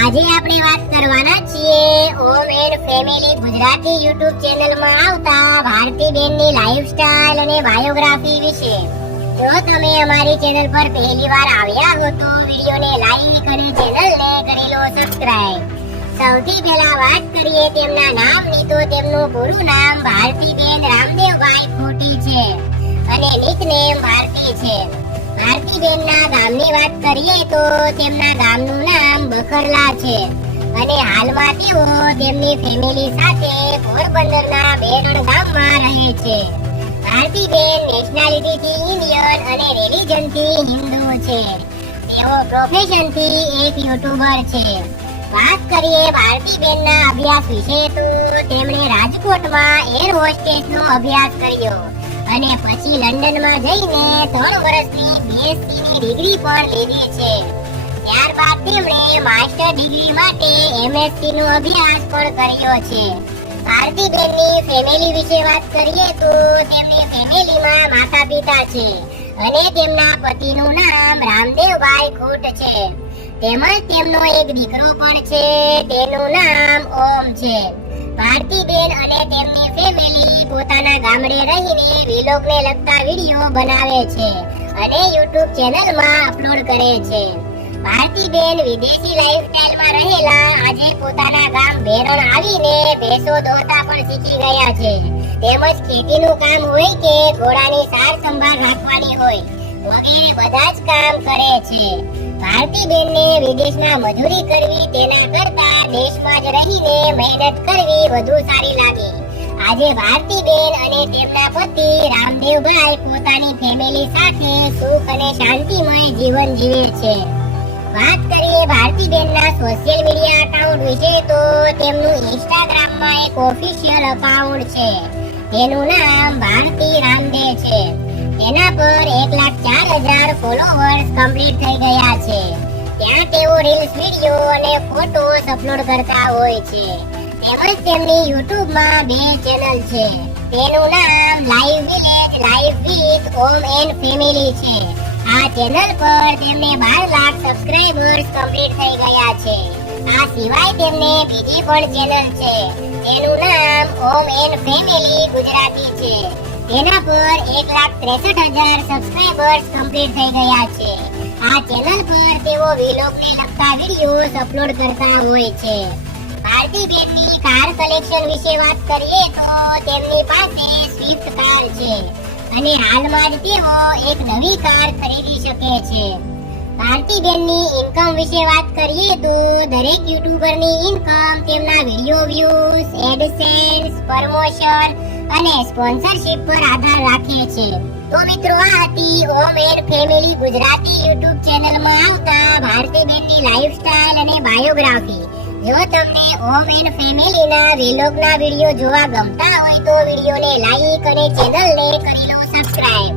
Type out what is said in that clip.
આજે આપણે વાત કરવાના છીએ home and family Gujarati YouTube ચેનલમાં આવતા ભારતીબેનની લાઈફસ્ટાઈલ અને બાયોગ્રાફી વિશે. જો તમે અમારી ચેનલ પર પહેલીવાર આવ્યા હો તો વિડિયોને લાઈક અને ચેનલને કરી લો સબસ્ક્રાઇબ. સૌથી પહેલા વાત કરીએ તેમના નામની તો તેમનું પૂરું નામ ભારતીબેન રામદેવભાઈ ખોટી છે અને નિકનેમ ભારતી છે. ભારતીબેનના ગામની વાત કરીએ તો તેમના ગામનું નામ બખરલા છે અને હાલમાં તેઓ તેમની ફેમિલી સાથે પોરબંદરના બેરડ ગામમાં રહે છે. ભારતીબેન નેશનાલિટીથી ઇન્ડિયન અને રિલિજનથી હિન્દુ છે. તેઓ પ્રોફેશનથી એક યુટ્યુબર છે. વાત કરીએ ભારતીબેનના અભ્યાસ વિશે તો તેમણે રાજકોટમાં એર હોસ્ટેસનો અભ્યાસ કર્યો અને પછી લંડનમાં જઈને 3 વર્ષની બીએસસીની ડિગ્રી પણ લીધી છે. ત્યારબાદ તેમણે માસ્ટર ડિગ્રી માટે એમએસસીનો અભ્યાસ પણ કર્યો છે. ભારતીબેનની ફેમિલી વિશે વાત કરીએ તો તેમની ફેમિલીમાં માતા-પિતા છે અને તેમના પતિનું નામ રામદેવભાઈ ખોટ છે. તેમજ તેમનો એક દીકરો પણ છે, તેનું નામ ઓમ છે. ભારતીબેન અને તેમની ફેમિલી પોતાના ગામડે રહીને વિલોગને લગતા વિડિયો બનાવે છે અને YouTube ચેનલમાં અપલોડ કરે છે. ભારતીબેન વિદેશી લાઈફસ્ટાઈલમાં રહેલા આજે પોતાના ગામ બેરણ આવીને ભેંસો દોરતા પણ શીખી ગયા છે. તેમજ ખેતીનું કામ હોય કે ઘોડાની સાર સંભાળ રાખવાની હોય વગેરે બધા જ કામ કરે છે. ભારતીબેનને વિદેશમાં મજૂરી કરવી તેના કરતા દેશમાં જ રહીને મહેનત કરવી વધુ સારી લાગી. આજે ભારતીબેન અને તેમના પતિ રામદેવભાઈ પોતાની ફેમિલી સાથે સુખ અને શાંતિમય જીવન જીવે છે. વાત કરીએ ભારતીબેનના સોશિયલ મીડિયા એકાઉન્ટ વિશે તો તેમનું ઇન્સ્ટાગ્રામમાં એક ઓફિશિયલ એકાઉન્ટ છે. તેનું નામ ભારતી રામદેવ છે. તેના પર 1,04,000 ફોલોવર્સ કમ્પ્લીટ થઈ ગયા છે. ત્યાં તેઓ રીલ્સ વિડિયો અને ફોટોસ અપલોડ કરતા હોય છે. તેમજ તેમની યુટ્યુબમાં 2 ચેનલ છે. તેનું નામ live village live with home and family છે. આ ચેનલ પર તેમને 12 લાખ સબસ્ક્રાઇબર્સ કમ્પ્લીટ થઈ ગયા છે. આ સિવાય તેમને બીજી પણ ચેનલ છે. તેનું નામ હોમ એન્ડ ફેમિલી ગુજરાતી છે. તેના પર 1,63,000 સબસ્ક્રાઇબર્સ કમ્પ્લીટ થઈ ગયા છે. આ ચેનલ પર તેઓ વિલોગને લગતા વિડિયોઝ અપલોડ કરતા હોય છે. ભારતીબેનની કાર કલેક્શન વિશે વાત કરીએ તો તેમની પાસે સ્વિફ્ટ કાર છે અને હાલમાં જ તેઓ એક નવી કાર ખરીદી શકે છે. ભારતીબેનની ઇન્કમ વિશે વાત કરીએ તો દરેક યુટ્યુબરની ઇન્કમ તેમના વિડિયો વ્યૂઝ, એડસેન્સ, પ્રમોશન અને સ્પોન્સરશિપ પર આધાર રાખે છે. તો મિત્રો આ હતી home and family Gujarati YouTube ચેનલમાં આવતા ભારતીબેનની લાઈફસ્ટાઈલ અને બાયોગ્રાફી. જો તમને હોમ એન્ડ ફેમિલીના વિલોગના વિડિયો જોવા ગમતા હોય તો વિડિયોને લાઈક અને ચેનલને કરી લો સબસ્ક્રાઇબ.